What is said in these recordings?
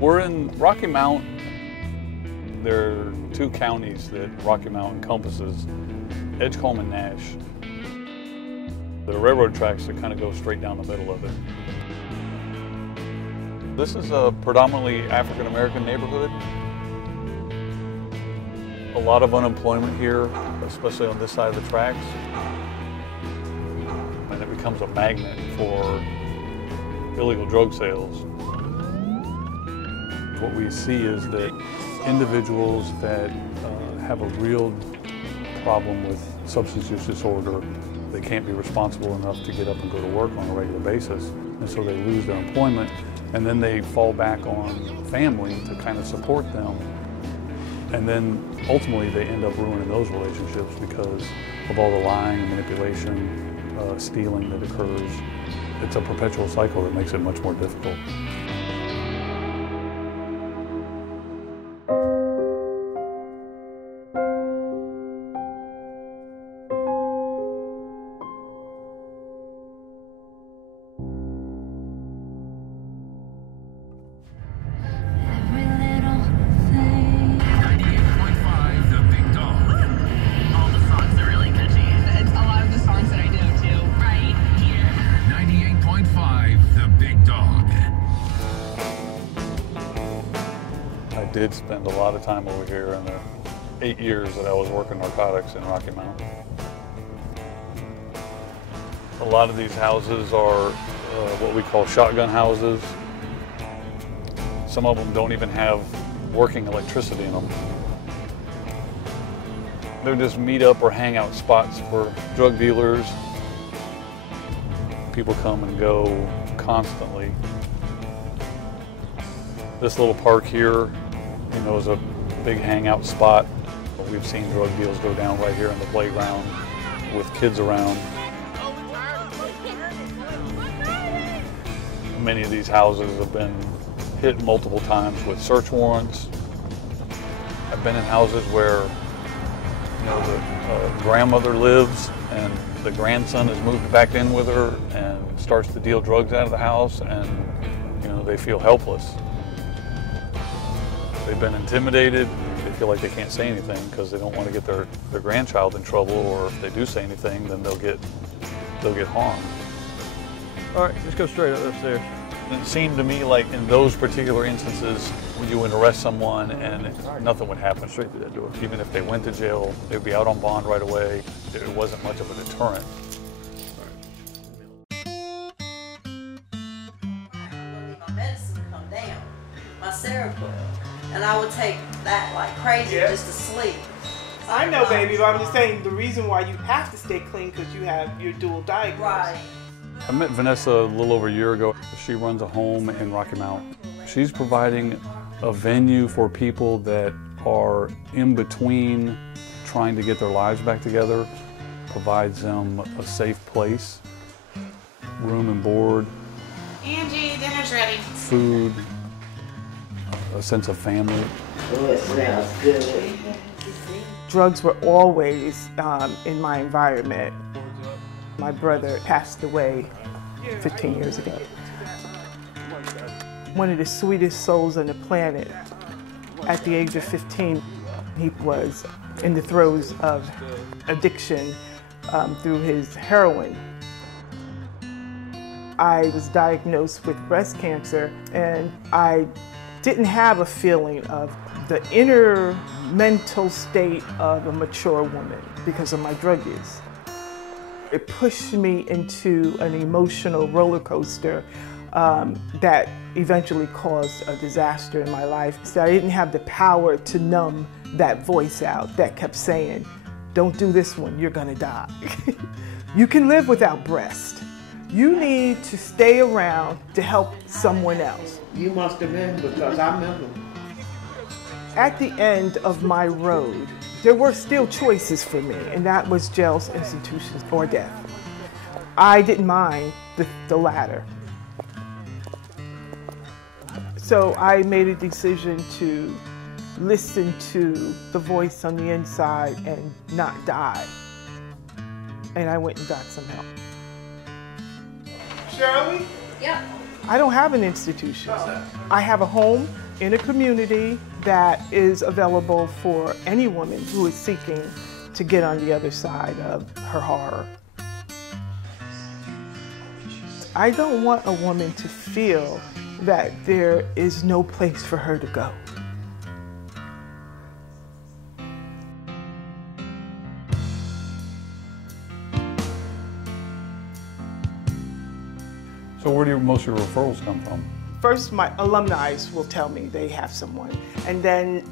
We're in Roki Mount. There are two counties that Roki Mount encompasses, Edgecombe and Nash. There are railroad tracks that kind of go straight down the middle of it. This is a predominantly African-American neighborhood. A lot of unemployment here, especially on this side of the tracks. And it becomes a magnet for illegal drug sales. What we see is that individuals that have a real problem with substance use disorder, they can't be responsible enough to get up and go to work on a regular basis, and so they lose their employment, and then they fall back on family to kind of support them, and then ultimately they end up ruining those relationships because of all the lying and manipulation, stealing that occurs. It's a perpetual cycle that makes it much more difficult. I did spend a lot of time over here in the 8 years that I was working narcotics in Roki Mount. A lot of these houses are what we call shotgun houses. Some of them don't even have working electricity in them. They're just meet up or hangout spots for drug dealers. People come and go constantly. This little park here, you know, is a big hangout spot. We've seen drug deals go down right here in the playground with kids around. Many of these houses have been hit multiple times with search warrants. I've been in houses where, you know, the grandmother lives and the grandson has moved back in with her and starts to deal drugs out of the house, and, you know, they feel helpless. They've been intimidated. They feel like they can't say anything because they don't want to get their grandchild in trouble, or if they do say anything, then they'll get harmed. All right, just go straight up upstairs. It seemed to me like in those particular instances, when you would arrest someone and nothing would happen straight through that door. Even if they went to jail, they would be out on bond right away. It wasn't much of a deterrent. My medicine come down, my Seroquel, and I would take that like crazy just to sleep. I know, baby, but I'm just saying the reason why you have to stay clean because you have your dual diagnosis. Right. I met Vanessa a little over a year ago. She runs a home in Roki Mount. She's providing a venue for people that are in between trying to get their lives back together, provides them a safe place, room and board, Angie, dinner's ready. food, a sense of family. Oh, it smells good. Drugs were always in my environment. My brother passed away 15 years ago. One of the sweetest souls on the planet. At the age of 15, he was in the throes of addiction through his heroin. I was diagnosed with breast cancer, and I didn't have a feeling of the inner mental state of a mature woman because of my drug use. It pushed me into an emotional roller coaster that eventually caused a disaster in my life. So I didn't have the power to numb that voice out that kept saying, don't do this one, you're gonna die. You can live without breast. You need to stay around to help someone else. You must have been, because I remember. At the end of my road, there were still choices for me, and that was jails, institutions, or death. I didn't mind the latter. So I made a decision to listen to the voice on the inside and not die. And I went and got some help. Shirley? Yep. I don't have an institution. I have a home in a community that is available for any woman who is seeking to get on the other side of her horror. I don't want a woman to feel that there is no place for her to go. So where do most of your referrals come from? First, my alumni will tell me they have someone, and then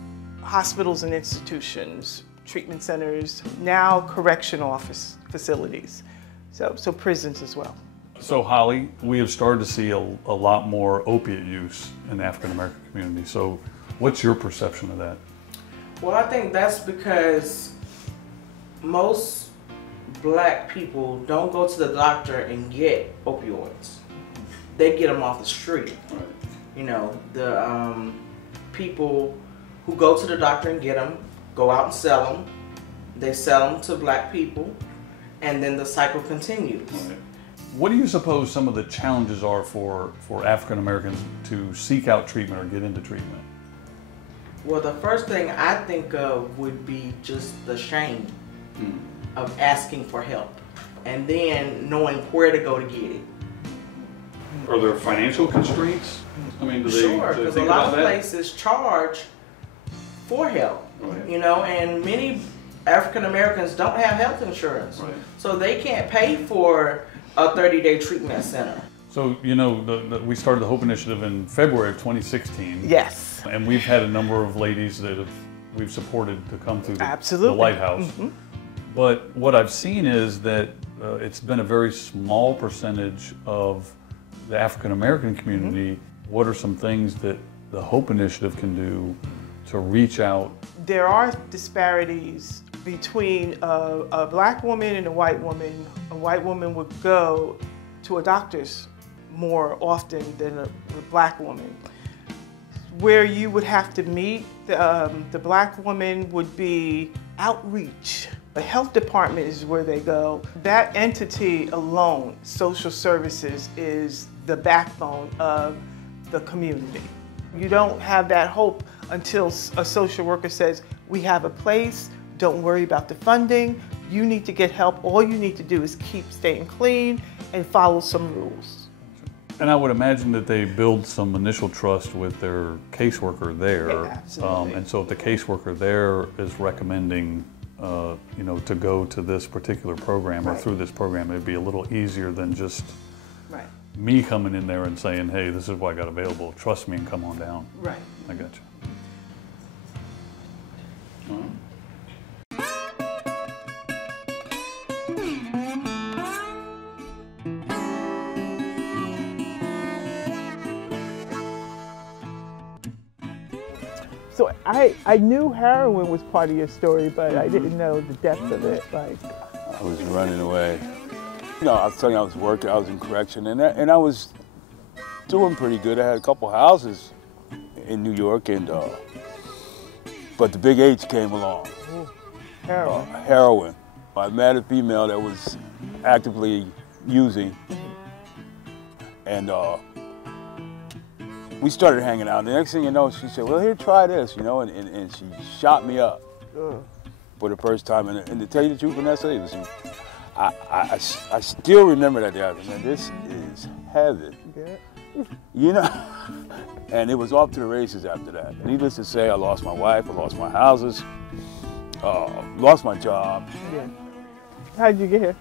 hospitals and institutions, treatment centers, now correctional office facilities, so prisons as well. So Holly, we have started to see a lot more opiate use in the African American community. So what's your perception of that? Well, I think that's because most black people don't go to the doctor and get opioids. They get them off the street. Right. You know, the people who go to the doctor and get them go out and sell them. They sell them to black people, and then the cycle continues. Right. What do you suppose some of the challenges are for African Americans to seek out treatment or get into treatment? Well, the first thing I think of would be just the shame of asking for help, and then knowing where to go to get it. Are there financial constraints? I mean, do they Sure, do they because a think lot about of that? places charge for help, Right. you know, and many African Americans don't have health insurance, Right. so they can't pay for a 30-day treatment center. So, you know, we started the Hope Initiative in February of 2016. Yes. And we've had a number of ladies that we've supported to come through the Absolutely. Lighthouse. Mm-hmm. But what I've seen is that it's been a very small percentage of the African American community. Mm-hmm. What are some things that the Hope Initiative can do to reach out? There are disparities between a black woman and a white woman. A white woman would go to a doctor's more often than a black woman. Where you would have to meet the black woman would be outreach. The health department is where they go. That entity alone, social services, is the backbone of the community. You don't have that hope until a social worker says, we have a place, don't worry about the funding, you need to get help. All you need to do is keep staying clean and follow some rules. And I would imagine that they build some initial trust with their caseworker there. Yeah, absolutely. And so if the caseworker there is recommending, you know, to go to this particular program or Right. through this program, it'd be a little easier than just Right. me coming in there and saying, hey, this is what I got available. Trust me and come on down. Right. I got you. So I knew heroin was part of your story, but I didn't know the depth of it. Like, I was running away. You know, I was telling you I was working, I was in correction, and I was doing pretty good. I had a couple houses in New York, and but the big H came along. heroin. Heroin. I met a female that was actively using, and we started hanging out. The next thing you know, she said, well, here, try this, you know, and she shot me up for the first time. And to tell you the truth, Vanessa, it was, I still remember that day. I was like, this is heaven. Yeah. You know? And it was off to the races after that. Needless to say, I lost my wife, I lost my houses, lost my job. Yeah. How did you get here?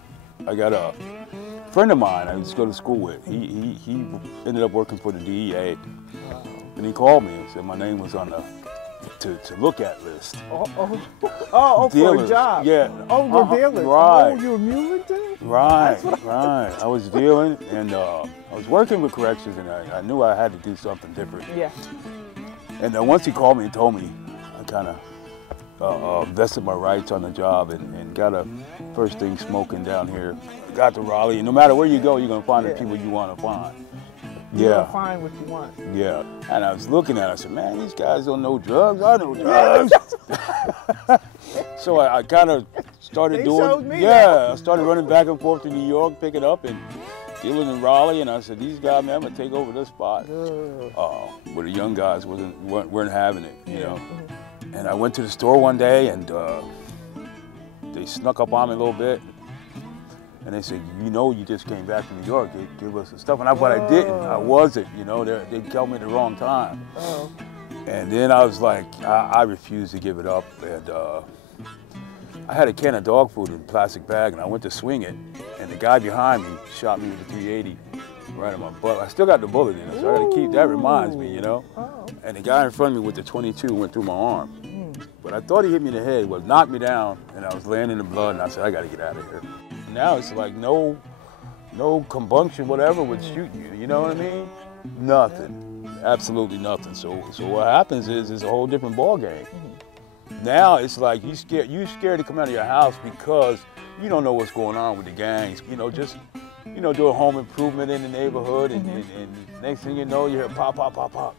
I got a friend of mine I used to go to school with. He ended up working for the DEA. And he called me and said my name was on the to look at list. For Dealers. a job. Yeah. Oh, we're dealers. Right. Oh, you were music? Right, right. I was dealing, and I was working with corrections, and I knew I had to do something different. Yeah. And once he called me and told me, I kind of vested my rights on the job and got a first thing smoking down here. Got to Raleigh, and no matter where you go, you're gonna find the people you want to find. You're gonna find what you want. Yeah. And I was looking at it, I said, man, these guys don't know drugs. I know drugs. So I kind of started They doing, showed me yeah, I started running back and forth to New York, picking up, and dealing in Raleigh, and I said, these guys, man, I'm gonna take over this spot. Where the young guys weren't having it, you know. And I went to the store one day, and they snuck up on me a little bit. And they said, you know, you just came back from New York, give us the stuff. But I didn't, I wasn't, you know, they called me at the wrong time. And then I was like, I refused to give it up. And I had a can of dog food in a plastic bag, and I went to swing it, and the guy behind me shot me with a 380 right in my butt. I still got the bullet in it, so I gotta keep, that reminds me, you know? And the guy in front of me with the 22 went through my arm. But I thought he hit me in the head, well, knocked me down, and I was laying in the blood, and I said, I gotta get out of here. Now it's like no combustion, whatever, would shoot you, you know what I mean? Nothing, absolutely nothing. So what happens is it's a whole different ball game. Now it's like you scared to come out of your house because you don't know what's going on with the gangs. You know, just do a home improvement in the neighborhood, and next thing you know, you hear pop, pop, pop, pop.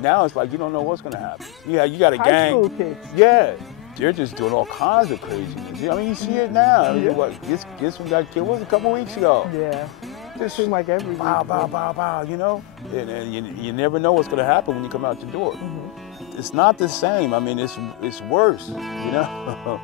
Now it's like you don't know what's gonna happen. Yeah, you got a gang. High school kids. Yeah, they're just doing all kinds of craziness. I mean, you see it now. I mean, what, this one got killed, a couple weeks ago. Yeah. It seems like every week. Bow, bow, bow, bow, you know? And you never know what's gonna happen when you come out your door. It's not the same. I mean, it's worse, you know?